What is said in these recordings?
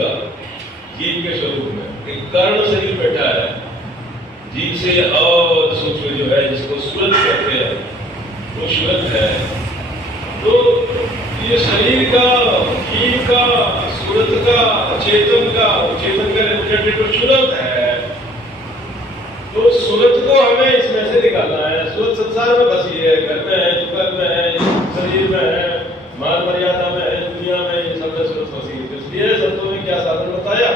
का, जीव के स्वरूप में एक कारण शरीर बैठा है, जीव से और सूक्ष्म जो है जिसको सूरत कहते हैं वो सूरत है। तो ये शरीर का, जीव का, सूरत का, चेतन का रिफ्लेक्टेड तो सूरत है। तो सूरत को हमें इसमें से निकालना है। सूरत संसार में बसी है, घर में है, जुगल में है, शरीर में है, मान मर्यादा में है, दुनिया में, ये सब में सूरत बसी है। इसलिए संतों ने क्या साधन बताया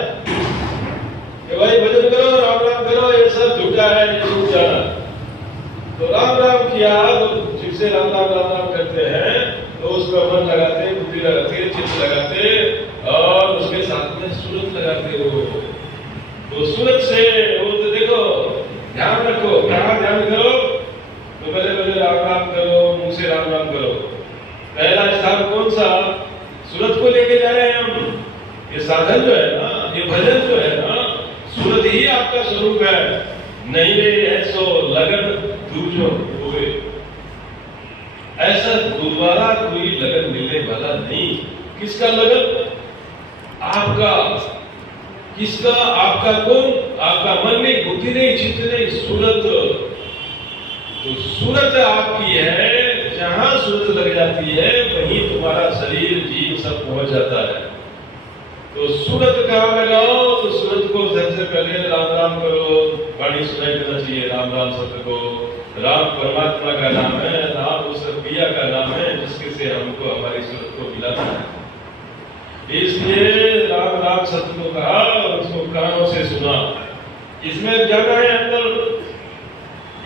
कि भाई भजन करो, राम राम करो, ये सब झूठा है, ये झूठ जाना। तो राम राम किया तो जिससे राम राम करते हैं तो उसको मन लगाते, बुद्धि लगाते, चित्त लगाते और उसके साथ में सूरत लगाते हो। तो सूरत से वो तो देखो, ध्यान रखो, कहाँ ध्यान करो तो पहले राम करो, मुंह से राम करो। पहला स्थान कौन सा? सूरत को लेके जा रहे हैं हम। ये साधन जो है ना, ये भजन जो है ना, सूरत ही आपका स्वरूप है। नहीं रे ऐसो लगन दूजो होवे, ऐसा दोबारा कोई लगन मिलने वाला नहीं। किसका लगन? आपका। किसका? आपका कौन? आपका मन नहीं, बुद्धि नहीं, चित्त नहीं, सूरत। तो सूरत आपकी है, जहां सूरत लग जाती है वहीं तुम्हारा शरीर, जीव सब पहुंच जाता है। तो सूरत कहाँ लगाओ? तो सूरत को सबसे पहले राम राम करो, वाणी सुनाई देना चाहिए राम राम शब्द को। राम परमात्मा का नाम है, राम उस क्रिया का नाम है जिसके से हमको हमारी सूरत को मिलाना है। इसलिए राम राम शब्द को कहा और उसको कानों से सुना। इसमें जाना है अंदर,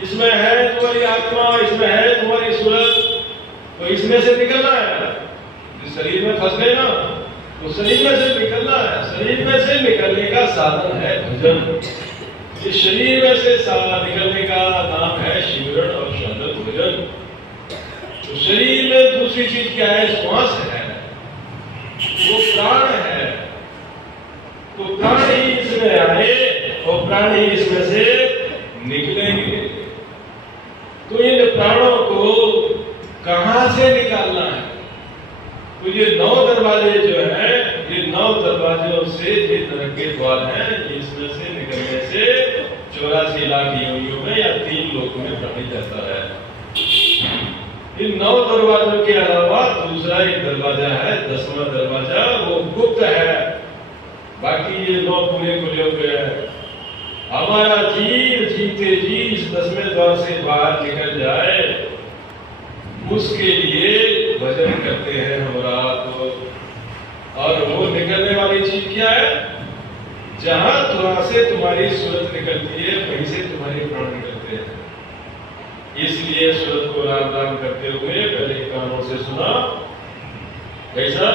इसमें है तुम्हारी आत्मा, इसमें है तुम्हारी सूरत। तो इसमें से निकलना है। इस शरीर में फंस गए ना, तो शरीर में से निकलना है। शरीर में से निकलने का साधन है भजन। इस शरीर में से निकलने का नाम है शिवरण और शब्द भजन। तो शरीर में दूसरी चीज क्या है? श्वास है, वो प्राण है। तो प्राण ही इसमें आए और प्राण ही इसमें से निकलेंगे। तो इन प्राणों को कहां से निकालना है? तो ये 9 दरवाजे जो है, ये 9 दरवाजों से ये नरक के द्वार हैं, इसमें से निकलने से 84 लाख योनियों में या 3 लोक में प्रवेश जाता है। इन 9 दरवाजों के अलावा दूसरा एक दरवाजा है, 10वां दरवाजा, वो गुप्त है। बाकी ये 9 पूरे खुले हुए हैं। हमारा जीव जीते जी इस 10वें द्वार से बाहर निकल जाए, उसके लिए भजन करते हैं हम रात। और वो निकलने वाली चीज क्या है? जहां तुरा से तुम्हारी सूरत निकलती है वहीं से तुम्हारे प्राण निकलते हैं। इसलिए सूरत को राम राम करते हुए पहले कानों से सुना। कैसा?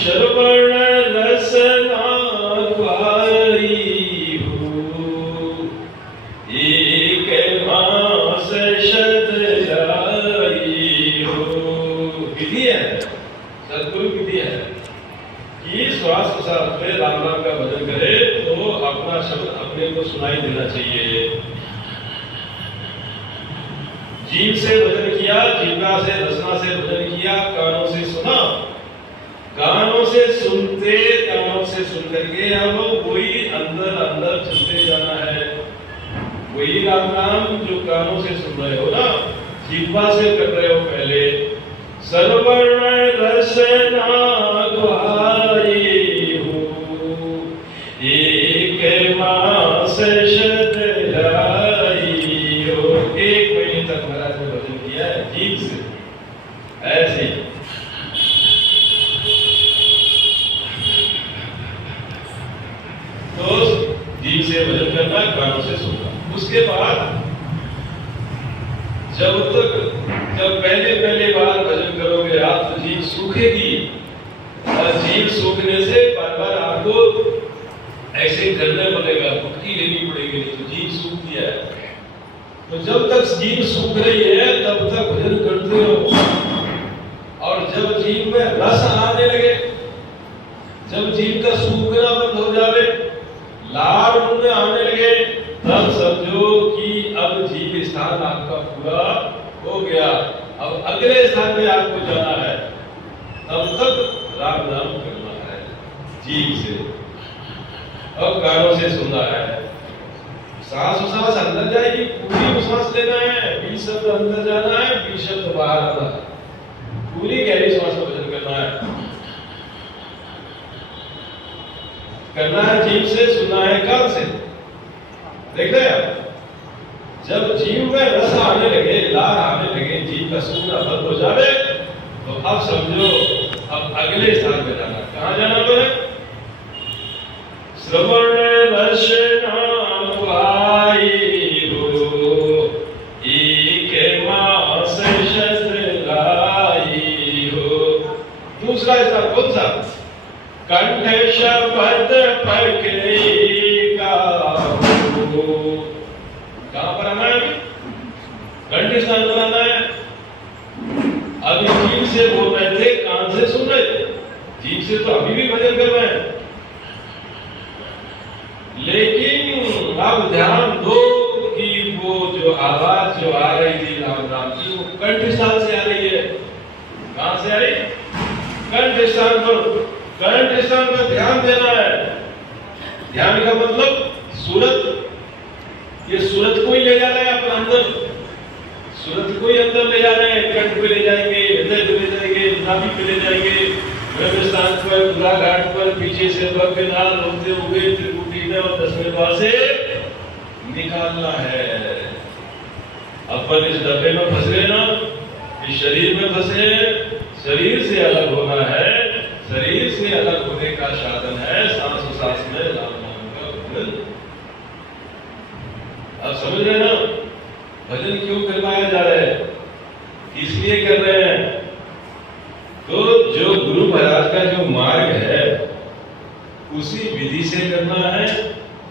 श्रवण रसना द्वारी हो, एक मास शत जाई हो। विधि है, सदगुरु विधि है कि श्वास प्रश्वास में राम राम का भजन करे तो अपना शब्द अपने को सुनाई देना चाहिए। जीव से भजन किया, जीवा से रसना से भजन किया, कानों से सुना। कानों से सुनते, कानों से सुन करके अब वही अंदर अंदर चलते जाना है। वही राम राम जो कानों से सुन रहे हो ना, जीवा से कर रहे हो पहले। सर्वर्ण रसना द्वारी हो, एक मास शत जाई हो। 1 महीने तक महाराज ने भजन किया है जीव से, ऐसे ही। तो जीव से भजन करना, कानों से सुनना। उसके बाद जब पहले बार भजन करोगे आप तो जीभ सूखेगी, और जीभ सूखने से बार बार आपको ऐसे करने पड़ेगा, भुटकी लेनी पड़ेगी, तो जीभ सूख गया है। तो जब तक जीभ सूख रही है तब तक भजन करते हो। और जब जीभ में रस आने लगे, जब जीभ का सूखना बंद हो जाए, लार मुंह में आने लगे, तब समझो कि अब जीव स्थान आपका पूरा हो गया। अब अगले स्थान में आपको जाना है, तब तक राम नाम करना है। जीभ से और कानों से सुनना है। सांस अंदर जाएगी, पूरी सांस लेना है, 20 शब्द अंदर जाना है, 20 शब्द बाहर आना है, पूरी गहरी सांस का भजन करना है जीभ से, सुनना है कान से। देख रहे हैं आप, जब जीभ में रस आने लगे, लार आने लगे, जीभ का सूखना बंद हो जाए तो अब समझो अब अगले स्थान पे जाना। कहाँ जाना है? श्रवण रसना पाई हो, एक मास शस्त्र लाई हो। दूसरा स्थान कौन सा? कंठ शब्द पकड़ी का हो। कहां पर आना है? कंठ स्थान पर आना है। अभी जीभ से बोल रहे थे, कान से सुन रहे थे, जीभ से तो अभी भी भजन कर रहे हैं, लेकिन अब ध्यान दो कि वो जो आवाज जो आ रही थी राम राम की, वो कंठ स्थान से आ रही है। कहां से आ रही? कंठ स्थान पर। कंठ स्थान पर ध्यान देना है। ध्यान का मतलब सूरत, ये सूरत को ही ले जा रहा है अपने अंदर, सूरत को ही अंदर ले जा रहे हैं। कंठ पे ले जाएंगे, हृदय पे ले जाएंगे, नाभि पे ले जाएंगे, स्थान पर, दूल्हा घाट पर, पीछे से बकनाल होते हुए त्रिकुटी में और 10वें द्वार से निकालना है। अपन इस डब्बे में फंस गए ना, इस शरीर में फंसे, शरीर से अलग होना है। शरीर से अलग होने का साधन है सांस सांस में राम नाम का भजन। आप समझ रहे ना भजन क्यों करवाया जा रहा है, इसलिए कर रहे हैं। तो जो गुरु महाराज का जो मार्ग है उसी विधि से करना है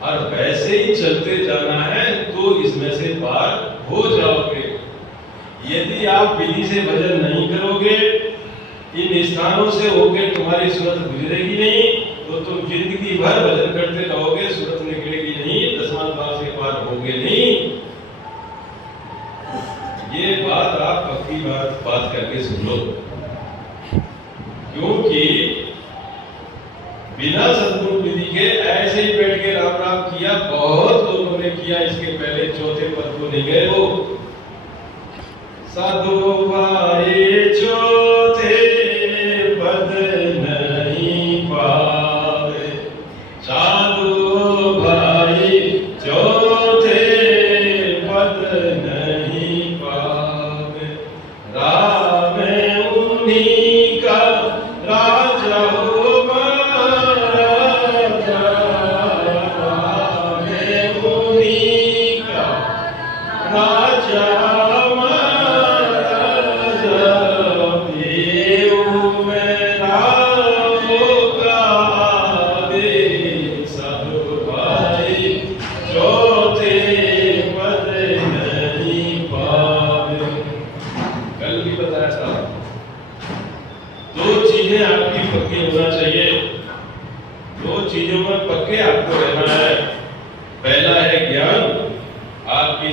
और वैसे ही चलते जाना है, तो इसमें से पार हो जाओगे। यदि आप विधि से भजन नहीं करोगे, इन स्थानों से होकर तुम्हारी सूरत गुजरेगी नहीं, तो तुम जिंदगी भर भजन करते रहोगे, सूरत निकलेगी नहीं, 10वां द्वार से पार होगे नहीं। ये बात आप पक्की बात करके सुन लो, क्योंकि बिना सद्गुरु विधि के ऐसे ही बैठ के राम राम किया, बहुत लोगों ने किया। इसके पहले चौथे पद को नहीं गए वो। साधु भाई चौथे पद नहीं पावे, साधु भाई चौथे पद नहीं पावे, राम उन्हीं का राजा हो महाराजा, राम उन्हीं का राजा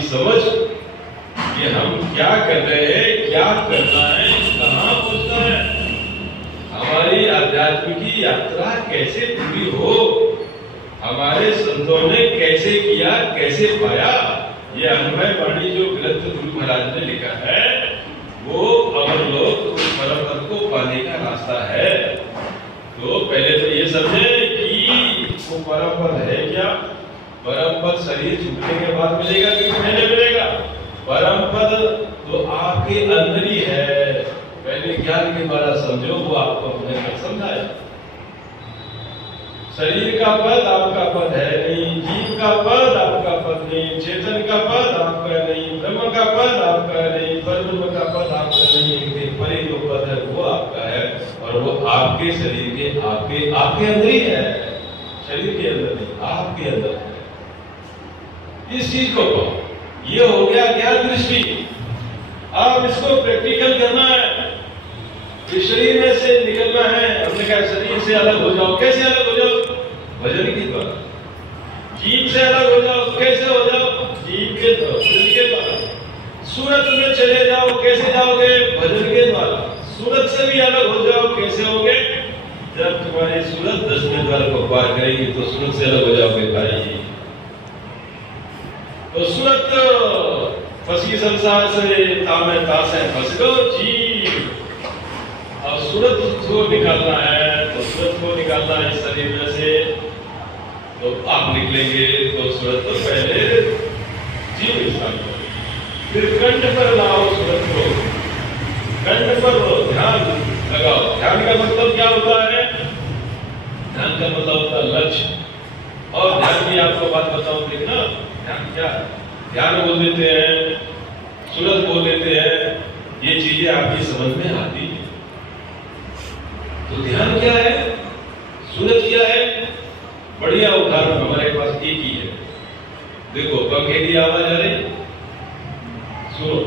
समझ कि हम क्या कर रहे हैं, क्या करना है, कहां पहुंचना है, हमारी आध्यात्मिक यात्रा कैसे पूरी हो, हमारे संतों ने कैसे किया, कैसे पाया। ये अनुभव वाणी जो ग्रंथ गुरु महाराज ने लिखा है, वो अमरलोक उस परम पद को पाने का रास्ता है। तो पहले तो ये समझे कि वो परम पद है क्या। परम पद शरीर छूटने के बाद मिलेगा कि पहले मिलेगा? परम पद तो आपके अंदर ही है। पहले ज्ञान के द्वारा समझो, वो आपको अपने तक समझाए। शरीर का पद आपका पद है नहीं, जीव का पद आपका पद नहीं, चेतन का पद आपका नहीं, ब्रह्म का पद आपका नहीं, परब्रह्म का पद आपका नहीं। लेकिन परे जो पद है वो आपका है, और वो आपके शरीर के आपके अंदर ही है। शरीर के अंदर नहीं, आपके अंदर है। इस चीज को ये हो गया ज्ञान दृष्टि। अब इसको प्रैक्टिकल करना है, इस शरीर में से निकलना है। हमने कहा शरीर से अलग हो जाओ। कैसे अलग हो जाओ? भजन के द्वारा। जीव से अलग हो जाओ। कैसे हो जाओ? जीव के द्वारा। सूरत में चले जाओ। कैसे जाओगे? भजन के द्वारा। सूरत से भी अलग हो जाओ। कैसे होगे? जब तुम्हारी सूरत 10 मिनट वाला बकवार करेगी तो सूरत से अलग हो जाओगे भाई। तो सूरत फंसी संसार से तामे तासे फंस गो जी। अब सूरत को निकालना है, तो सूरत को निकालना है इस शरीर में से, तो आप निकलेंगे तो सूरत तो पहले जीव स्थान करो, फिर कंठ पर लाओ सूरत को, कंठ पर ध्यान लगाओ। ध्यान का मतलब क्या होता है? ध्यान का मतलब होता है लक्ष्य। और ध्यान की आपको बात बताऊं, देखना ध्यान क्या है। ध्यान बोल देते हैं, सूरत बोल देते हैं, ये चीजें आपकी समझ में आती है। तो ध्यान क्या है, सूरत क्या है? बढ़िया उदाहरण हमारे पास एक ही है। देखो पंखे की आवाज आ रही, सुनो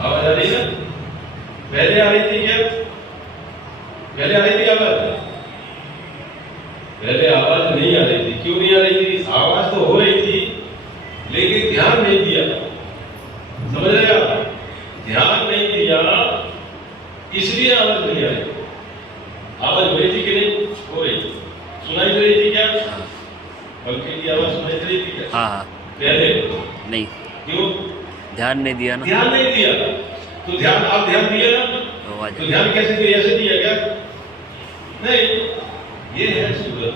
आवाज आ रही है। पहले आ रही थी क्या? पहले आ रही थी आवाज? पहले आवाज नहीं आ रही थी। क्यों नहीं आ रही थी? आवाज तो हो रही थी लेकिन ध्यान नहीं दिया। समझ रहे आप? ध्यान नहीं दिया इसलिए आवाज नहीं आ रही। आवाज हो रही थी कि नहीं? हो रही थी। सुनाई दे रही थी क्या? पंखे की आवाज सुनाई दे रही थी क्या? हाँ। पहले नहीं। क्यों? ध्यान नहीं दिया ना। ध्यान नहीं दिया। तो ध्यान आप ध्यान दिए ना, तो ध्यान कैसे दिया? ऐसे दिया क्या? नहीं, ये है सूरत।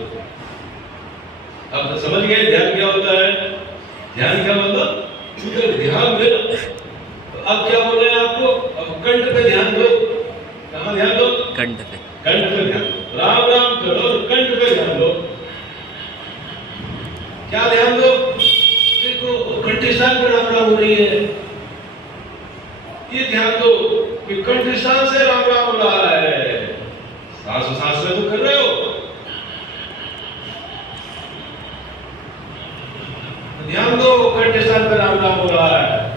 अब समझ गए ध्यान क्या होता है? ध्यान क्या मतलब? ध्यान दे। तो अब क्या बोल रहे हैं आपको? अब कंठ पे ध्यान दो। कहाँ ध्यान दो? कंठ पे। कंठ पे ध्यान दो। राम राम करो तो कंठ पे ध्यान दो। क्या ध्यान दो? देखो कंठस्थान पे राम राम हो रही है, ये ध्यान दो कि कंठस्थान से राम राम हो रहा है। सांस में तो कर रहे हो, ध्यान दो कंठस्थान पे राम राम हो रहा है।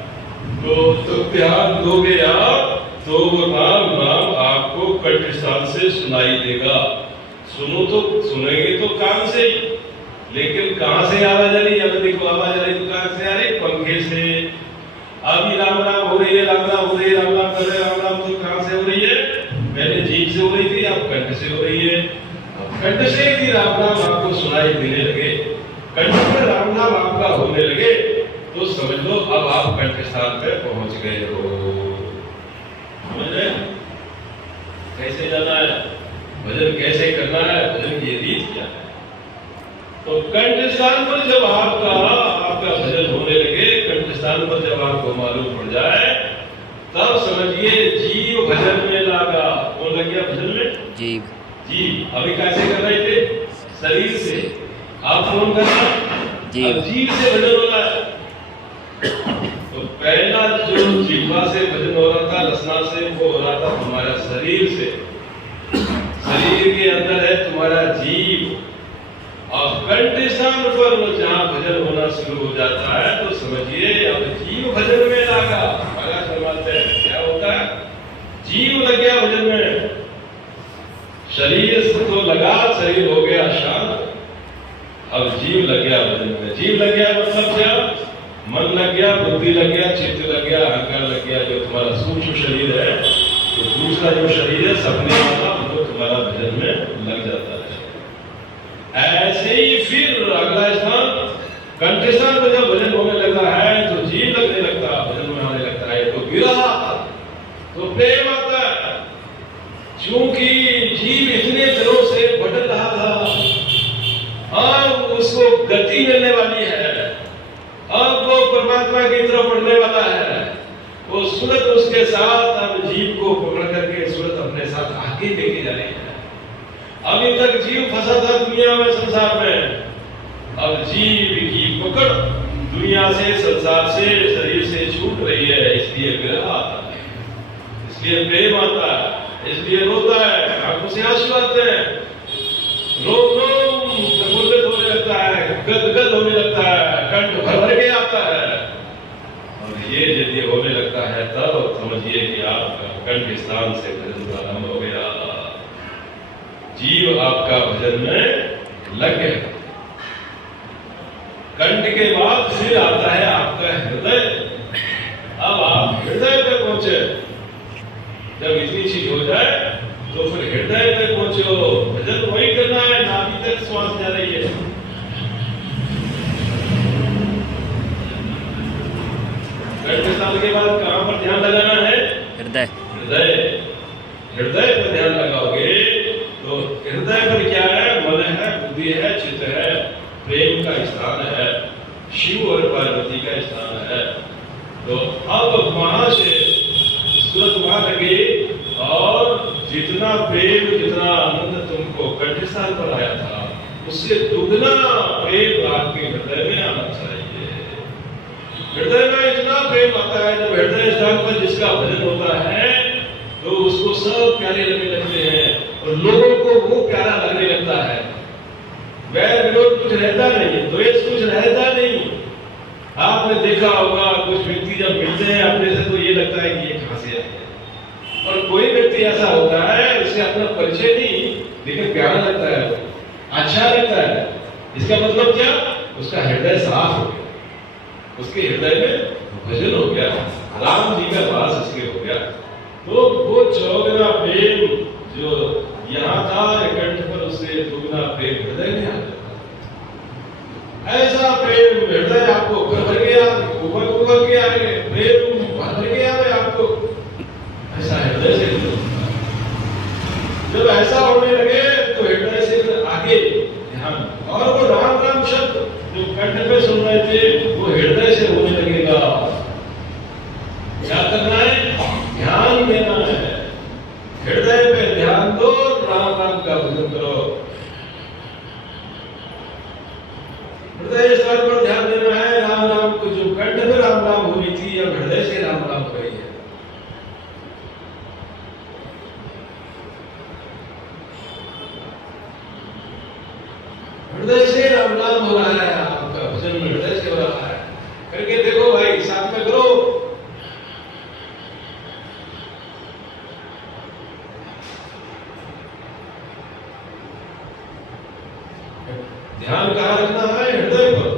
तो ध्यान दोगे आप तो राम राम आपको कंठस्थान से सुनाई देगा। सुनो तो सुनेंगे तो कान से ही, लेकिन कहां से आवाज आ रही है? अब देखो आवाज आ रही तो कहां से आ रही? पंखे से। अभी राम राम हो रही है, राम राम हो रही है, राम राम कर रहे राम राम, तो कहां से हो रही है? पहले जीभ से हो रही थी, अब कंठ से हो रही है। कंठ से भी राम राम आपको सुनाई देने लगे, कंठ पर राम राम आपका होने लगे, तो समझ लो अब आप कंठ स्थान पे पहुंच गए हो। समझ रहे? कैसे जाना है, भजन कैसे करना है, भजन की रीत क्या है? तो कंठ स्थान पर जब आपका भजन होने लगे, कंठ स्थान पर जब आपको मालूम पड़ जाए, तब समझिए जीव भजन में लगा। कौन लग गया भजन में? जीव। जीव। अभी कैसे कर रहे थे? शरीर से। आप कौन करना? जीव। जीव से भजन हो रहा है। तो पहला जो जीवा से भजन हो रहा था, रसना से, वो हो रहा था हमारा शरीर से। शरीर के अंदर है तुम्हारा जीव, और कंठ स्थान पर जहां भजन होना शुरू हो जाता है तो समझिए अब जीव भजन में लगा। महाराज फरमाते हैं क्या होता है? जीव लग गया भजन में। शरीर तो लगा, शरीर हो गया शांत, अब जीव लग गया भजन में। जीव लग गया मतलब क्या? मन लग गया, बुद्धि लग गया, चित्त लग गया, अहंकार लग गया। जो तुम्हारा सूक्ष्म शरीर है, तो दूसरा जो शरीर है सपने वाला, वो तुम्हारा भजन में लग जाता है। ऐसे ही फिर अगला स्थान कंठ स्थान पर जब भजन होने लगा है तो जीव लगने लगता है, भजन में आने लगता है, तो विरह आता है, तो प्रेम आता है। क्योंकि जीव इतने दिनों से भटक रहा था, अब उसको गति मिलने वाली है, अब वो परमात्मा की तरफ बढ़ने वाला है। वो सूरत उसके साथ अब जीव को पकड़ करके सूरत अपने साथ आगे लेके जा रही है। अभी तक जीव फंसा था दुनिया में, संसार में, अब जीव की पकड़ दुनिया से, संसार से, शरीर से छूट रही है। इसलिए विरह आता है, इसलिए प्रेम आता है, इसलिए रोता है, आंखों से आंसू आते हैं, रोम रोम प्रफुल्लित होने लगता है, गदगद होने लगता है, कंठ भर भर के आता है। और ये यदि होने लगता है तब समझिए कि आपका कंठ स्थान से भजन प्रारंभ हो गया, जीव आपका भजन में लग गया। कंठ के बाद फिर आता है आपका हृदय। अब आप हृदय पे पहुंचे। जब इतनी चीज हो जाए तो फिर हृदय पे पहुंचो, भजन वही ध्यान लगाना है? हृदय। हृदय। हृदय पर ध्यान लगाओगे तो हृदय पर क्या है? मन है, बुद्धि है, चित्त है, प्रेम का स्थान है, शिव और पार्वती का स्थान है। तो अब वहां से सूरत वहां लगे और जितना प्रेम, जितना आनंद तुमको कंठस्थान पर आया था, उससे दुगना प्रेम आपके हृदय में आना चाहिए। हृदय में इतना प्रेम आता है, जब हृदय स्थान पर जिसका भजन होता है तो उसको सब प्यारे लगने लगते हैं और लोगों को वो प्यारा लगने लगता है। वैर विरोध कुछ रहता नहीं, द्वेष कुछ रहता नहीं। आपने देखा होगा कुछ व्यक्ति जब मिलते हैं अपने से तो ये लगता है कि ये कहां से आए, और कोई व्यक्ति ऐसा होता है उससे अपना परिचय नहीं लेकिन प्यारा लगता है, अच्छा लगता है। इसका मतलब क्या? उसका हृदय साफ हो गया, उसके हृदय में भजन हो गया, राम जी का वास उसके हो गया। तो वो चौगुना प्रेम जो यहाँ था कंठ पर, उससे दुगना प्रेम हृदय में आ जाता। ऐसा प्रेम हृदय आपको भर भर के उभर के आए, प्रेम भर भर के आए आपको, ऐसा हृदय से। जब ऐसा होने लगे तो हृदय से आगे ध्यान, और वो राम राम शब्द जो कंठ पे सुन रहे थे वो हृदय से होने लगेगा। क्या करना है? ध्यान देना है, हृदय पे ध्यान दो, राम राम का भजन करो। हृदय स्तर पर ध्यान देना है। राम राम को जो कंठ में राम राम हो रही थी, अब हृदय से राम राम हो रही है। हृदय से राम राम हो रहा है, आपका भजन में हृदय से हो रहा है। करके देखो भाई, साथ में करो। ध्यान कहाँ रखना है? हृदय पर।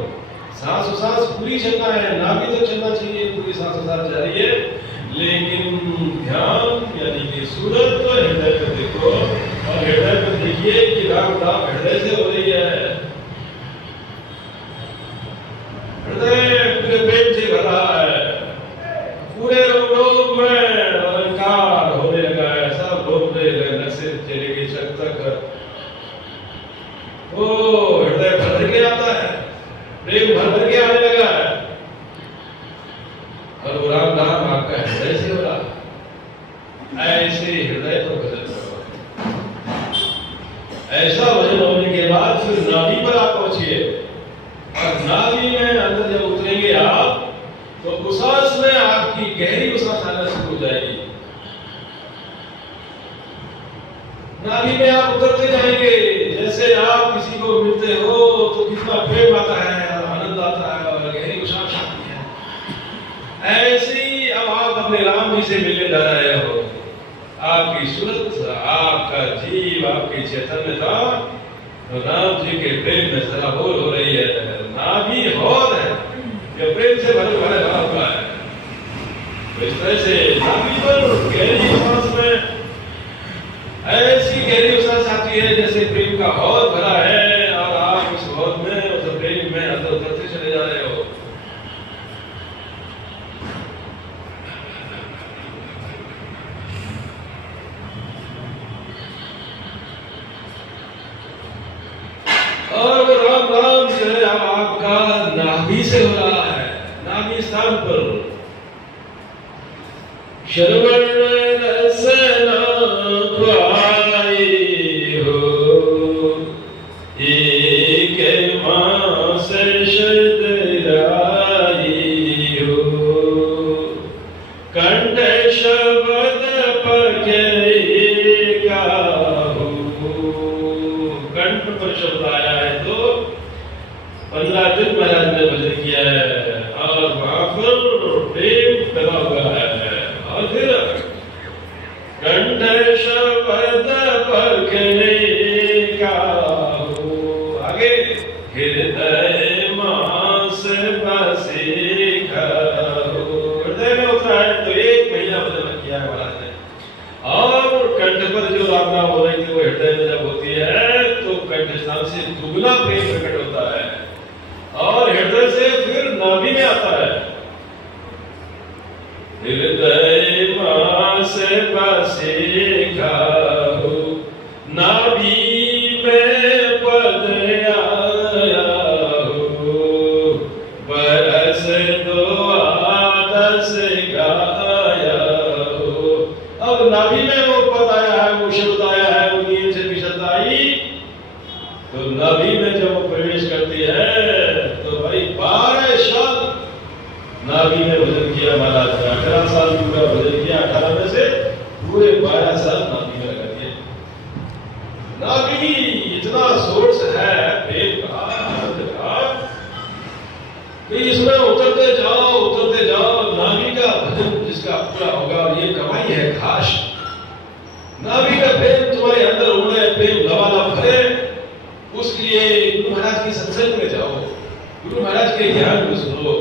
सांस पूरी चलना है, नाभि तक चलना चाहिए, पूरी सांस जारी है, लेकिन ध्यान यानी कि सूरत तो हृदय पर देखो, और हृदय पर देखिए कि राम राम हृदय से हो रही है। हृदय पूरे प्रेम से भरा है, पूरे रोग में अलंकार होने लगा है, सब लोग नक्शे चले गए छत तक। वो हृदय भर के आता है, प्रेम भर के आने लगा है, और वो राम नाम आपका हृदय से हो रहा। ऐसे हृदय को भजन करो। ऐसा भजन होने के बाद फिर नाभि पर आप पहुंचिए, और नाभि में अंदर जब उतरेंगे आप तो उस सांस में आपकी गहरी सांस आना शुरू हो जाएगी। नाभि में आप उतरते जाएंगे, जैसे आप किसी को मिलते हो तो कितना प्रेम आता है, आनंद आता है और गहरी सांस आती है। ऐसे ही अब आप अपने राम जी से मिलने जा रहे हो। आपकी सूरत, आपका जीव, आपकी चैतन्यता तो राम जी के प्रेम में सराबोर हो रही है। नाभि हौद है जो प्रेम से भरा हुआ है। तो इस तरह से नाभि पर गहरी सांस में ऐसी गहरी सांस आती है जैसे प्रेम का हौद भरा है, और आप उस हौद में, उस प्रेम में अंदर उतरते चले जा रहे हो। और वो राम राम जो है आपका नाभि से हो रहा है, नाभि स्थान पर। श्रवण रसना पाई हो, एक मास शरद राई हो, कंठ शब्द पकड़े गाहू। कंठ पर शब्द आया है तो 15 दिन महाराज ने भजन किया है, और वहां पर प्रेम पैदा हुआ है। और फिर कंठ शब्द पकड़े गाहू, आगे हृदय मास बसे खाहू। हृदय में होता है तो 1 महीना भजन किया है महाराज ने। और कंठ पर जो राम नाम हो रही थी वो हृदय में जब होती है तो कंठ स्थान से दुगना प्रेम प्रकट होता है, और हृदय से फिर नाभि में आता है। हृदय नाभि इतना सोर्स है प्रेम का, आनंद का, कि इसमें उतरते जाओ, नाभि का भजन जिसका पूरा होगा, ये कमाई है खास। नाभि का प्रेम तुम्हारे अंदर उड़े, प्रेम लबालब भरे, उसके लिए गुरु महाराज की सत्संग में जाओ, गुरु महाराज के ज्ञान को सुनो,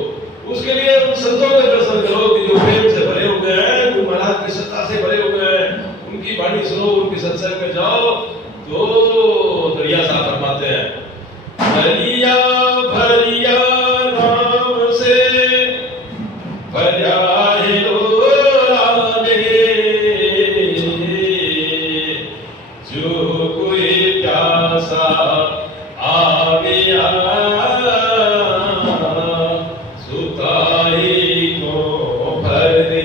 उसके लिए उन संतों के दर्शन करो कि जो प्रेम से भरे हुए हैं, गुरु महाराज की सत्ता से भरे हुए हैं, उनकी वाणी सुनो, उनकी सत्संग में जाओ तो दरिया साफ फरमाते हैं, दरिया भरिया नाम से भरिया है लोराने, जो कोई प्यासा आविया सुताई को भर दे।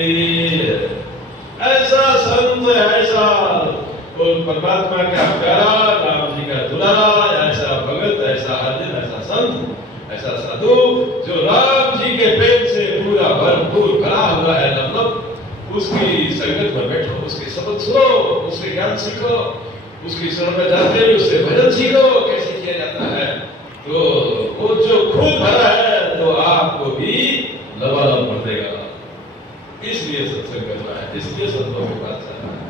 ऐसा संत, ऐसा परमात्मा का प्यारा, राम जी का दुलारा, ऐसा भगत, ऐसा हरिजन, ऐसा संत, ऐसा साधु जो राम जी के प्रेम से पूरा भरपूर भरा हुआ है लबलब, उसकी संगत में बैठो, उसके शब्द सुनो, उसके ज्ञान सीखो, उसकी शरण में जाते हुए उससे भजन सीखो कैसे किया जाता है। तो वो जो खुद भरा है तो आपको भी लबालब भर देगा। इसलिए सत्संग करना है, इसलिए संतों के पास जाना है।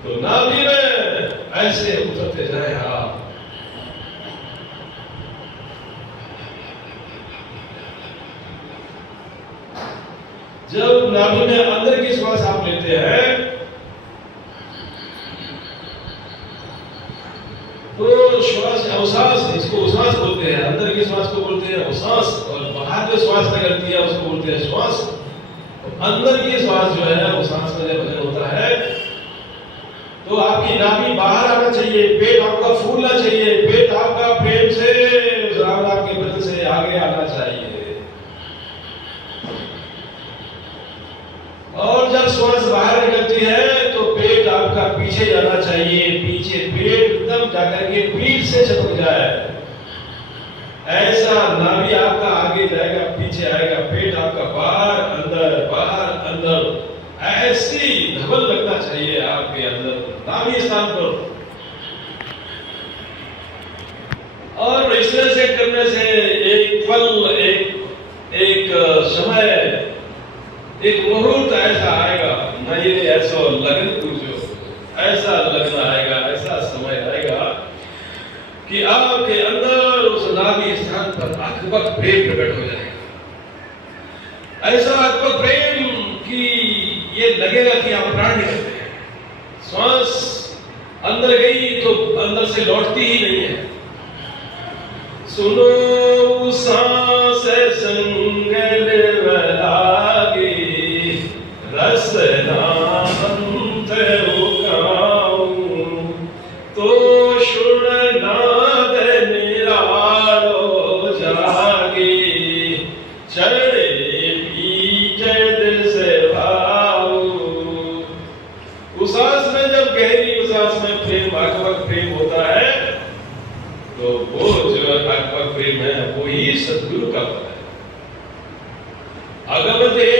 तो नाभि में ऐसे उतरते जाए आप, जब नाभि में अंदर की श्वास आप लेते हैं तो श्वास अवसास, इसको उश्वास बोलते हैं, अंदर की श्वास को बोलते हैं उश्वास, और बाहर जो श्वास निकलती है उसको बोलते हैं श्वास। तो अंदर की श्वास जो है वो सांस में जब भजन होता है तो आपकी नाभि बाहर आना चाहिए, पेट आपका फूलना चाहिए, पेट आपका प्रेम से राम नाम के भजन से आगे आना चाहिए। और जब श्वास बाहर निकलती है तो पेट आपका पीछे जाना चाहिए, पीछे पेट एकदम जाकर के पीठ से चिपक जाए, ऐसा नाभि आपका आगे जाएगा, पीछे आएगा, पेट आपका बाहर अंदर ऐसी धवल लगना चाहिए आपके अंदर नाभि स्थान पर। और इस तरह से करने से एक पल, एक समय, एक मुहूर्त ऐसा आएगा, नहीं ऐसा लगन पूछो, ऐसा लगना आएगा, ऐसा समय आएगा कि आपके अंदर उस नाभि स्थान पर अकबक प्रेम प्रकट हो जाएगा। ऐसा अकबक प्रेम कि ये लगेगा कि आप प्राण निकलते हैं। श्वास अंदर गई तो अंदर से लौटती ही नहीं है। सुनो सांस संगल लागे, रस नामंत उकाऊं, तो शुण नाद निरालो जागे, चढ़े पीछे से भाऊ। उस सांस में जब गहरी उस सांस में प्रेम, अकबक प्रेम होता है तो वो जो अकबक प्रेम है वो ही सद्गुरु का पद है। अगमते